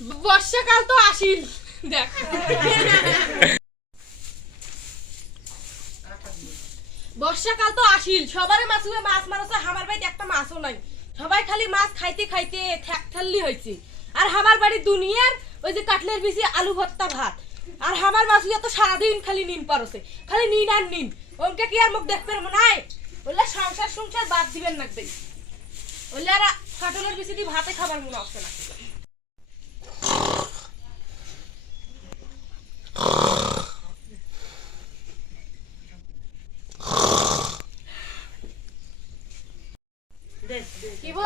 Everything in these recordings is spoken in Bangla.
বর্ষাকাল তো আসিল। দেখ। বর্ষাকাল তো আসিল। সবারই মাছ মাছ মারছে আমার বাড়িতে একটা মাছও নাই। সবাই খালি মাছ খাইতে খাইতে ঠ্যাক হয়েছে। আর আমার বাড়ি দুনিয়ার ওই যে কাটলের বেশি আলু ভর্তা ভাত। আর আমার মাছ তো সারাদিন খালি নিন পারছে খালি নিন আর নিন ওমকে কি আর মুখ দেখতে পারব নাই? বললে সংসার সংসার বাদ দিবেন না দেই বললে আর কাটলের বেশি দিয়ে ভাতে খাবার মনে আসছে না।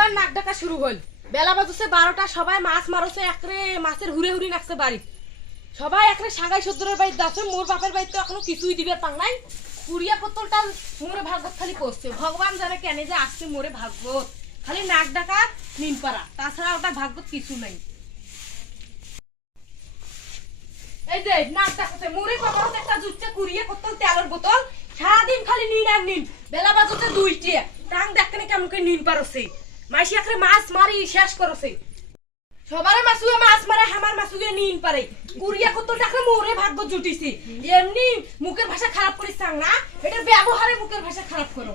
কি বলার নাক ডাকা শুরু হল। বেলা বাজছে বারোটা, সবাই মাছ মারছে, একরে মাছের হুড়ে হুড়ি নাকছে বাড়ি সবাই একরে সাগাই সদ্দরের বাড়িতে আছে মোর বাপের বাড়িতে এখনও কিছুই দিবে পাং নাই। কুড়িয়া বোতলটা মোরে ভাগবত খালি করছে। ভগবান জানে কেন যে আসছে মোরে ভাগবত। খালি নাক ডাকা নিন পারা তাছাড়া ওটা ভাগবত কিছু নাই। এই যে, নাক ডাকাছে। মোরে কপালত একটা জুটছে কুড়িয়ে বোতল তেলের বোতল। সারাদিন খালি নিন আর নিন বেলা বাজতে দুইটে। টাং দেখতে না কেমন করে নিন পারছে মাসি একরে মাছ মারি, শেষ করছে সবার মাসুয়ে মাছ মারে আমার মাসুয়ে নিন পারে। কুড়িয়া কত টাকা মোরে ভাগ্য জুটিছি। এমনি মুখের ভাষা খারাপ করিস চাং না? এটা ব্যবহারে মুখের ভাষা খারাপ করো।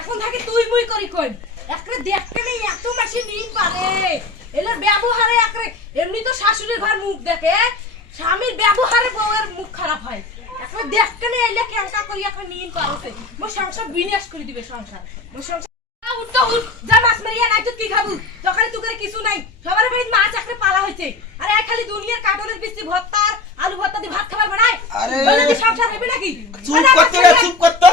এখন থাকে তুই মুই করি কই একরে দেখতে নেই, এত মাসি নিন পারে। এলে ব্যবহারে একরে এমনি তো শাশুড়ির ঘর মুখ দেখে, স্বামীর ব্যবহারে বউয়ের মুখ খারাপ হয়। একরে দেখতে নেই, এলে কেঙ্কা করি এখন নিন পারছে মোর সংসার বিনাশ করে দিবে সংসার। মোর সংসার তো উঠ যা মাছ মারিয়া নাই তো কি খাবু? সকালে তুকারে কিছু নাই। সবার বাড়িতে মাছ একরে পালা হয়েছে আরে খালি দুনিয়ার কাটলের বিস্তি ভর্তা আর আলু ভর্তা দিয়ে ভাত খাবার বানায়? আরে। সংসার হবে নাকি? চুপ করতে চুপ করতে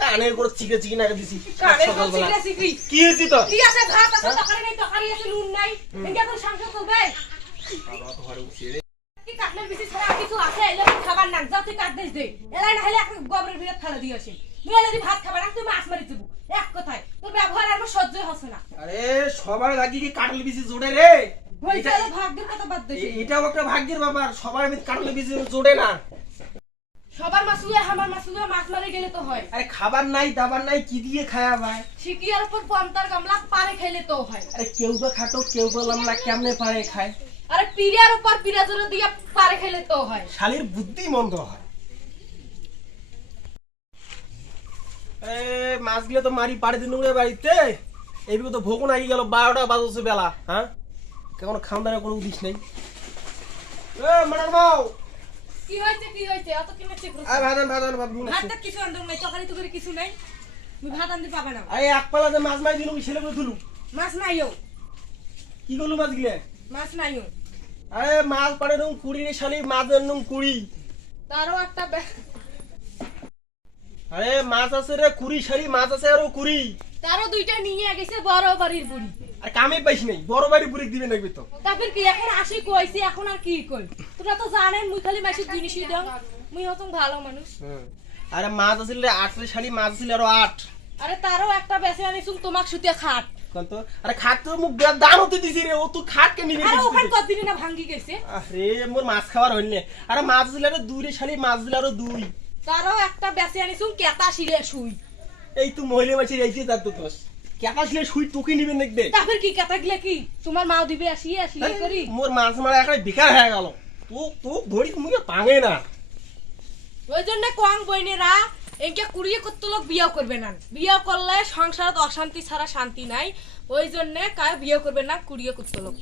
কানের করে চিকে চিকে নাকে দিছি। কানের সকালবেলা। কল চিকরা কি হয়েছি তো কি আছে? ভাত আছে তরকারি নেই তরকারি আছে নুন নাই। এটা কোন সংসার চলবে কি কাটলের বিস্তি ছাড়া কিছু আছে? এলে খাবার না যাও তুই কাট দিস দে। এলাই না হলে গোবরের ভিতরে ফেলে দিয়ে আসে তুই এলে ভাত খাবার না তুই মাছ মারি দেবো। এক কথায় তোর ব্যবহার আমার সহ্য হচ্ছে না। আরে সবার ভাগ্যে কি কাটলে বেশি জোড়ে রে? হয়েছে এটা- এলে ভাগ্যের কথা বাদ দিয়েছে এটাও একটা ভাগ্যের ব্যাপার সবার আমি বেশি জোড়ে না। সবার মাসুয়া আমার মাসুয়া মাছ মারে গেলে তো হয়। আরে খাবার নাই দাবার নাই কি দিয়ে খায়া ভাই? শিকিয়ার উপর পন্তার গামলা পারে খাইলে তো হয়। আরে কেউ তো খাটো কেউ বললাম না কেমনে পারে খায়? পিরিয়ার উপর পিরাজরে দিয়ে পারে খাইলে তো হয়। শালির বুদ্ধি মন্দ হয়। এ মাছগুলো তো মারি পাড়ে দিন উড়ে বাড়িতে। এইদিকে তো ভোগ নাকি গেল বারোটা বাজছে বেলা হ্যাঁ? কেমন দাওয়া কোনো উদিস নেই। এ ম্যাডাম বাবু কি হয়েছে কি হয়েছে? অত কি করছ? আরে ভাত আন, ভাত আন, ভাত টাত কিছু আনতে নাই তরকারি টুকারি কিছু নাই। তুমি ভাত আনতে পাবে না। আরে এক পালা যে মাছ মারি দিন ছেলে করে তুলু মাছ নাইও। কি করলু মাছ গিলে? মাছ নাইও। আরে মাছ পাড়ে নুম কুড়ি শালি মাছ নুম কুড়ি। তারও একটা আরে মাছ আছে রে কুড়ি শালি মাছ আছে আরও কুড়ি। তারও দুইটা নিয়ে গেছে বড় বাড়ির বুড়ি। আর কামে পাইছি নাই বড় বাড়ি বুড়ি দিবে নাকি তো তারপর কি এখন আসি কইছি এখন আর কি কই? তোরা তো জানেন মুই খালি মাসির জিনিসই দাও। মুই হতম ভালো মানুষ। আরে মাছ আছিল রে আট শালি মাছ আছিল আরও আট। আরে তারও একটা বেঁচে আনিছুম তোমাক সুতিয়া খাট। কন্ত। আরে খাট তো মুখ বিরাট হতে দিছি রে ও তুই খাট কে নিবি আরে ওখানে কতদিন না ভাঙ্গি গেছে? আরে মোর মাছ খাবার হইলে আরে মাছ দিলে দুই রে শালি মাছ দিলে দুই। তারও একটা বেঁচে আনিছুম কেতা শিলে শুই। এই তুই মহিলা মাছি এইছে তার তো দোষ। কেটা ছিলে শুই তোকে নিবে দেখবে। তারপর কি কেতা গিলে কি? তোমার মাও দিবে আসি আসি করি। মোর মাছ মারা একটা বেকার হয়ে গেল। তো তো ধরি মুখে পাঙে না। ওই জন্য কং বইনেরা এনকে কুড়িয়ে কত লোক বিয়া করবে না? বিয়ে করলে সংসারত অশান্তি ছাড়া শান্তি নাই। ওই জন্যে কার বিয়ে করবে না? কুড়িয়ে কত লোক?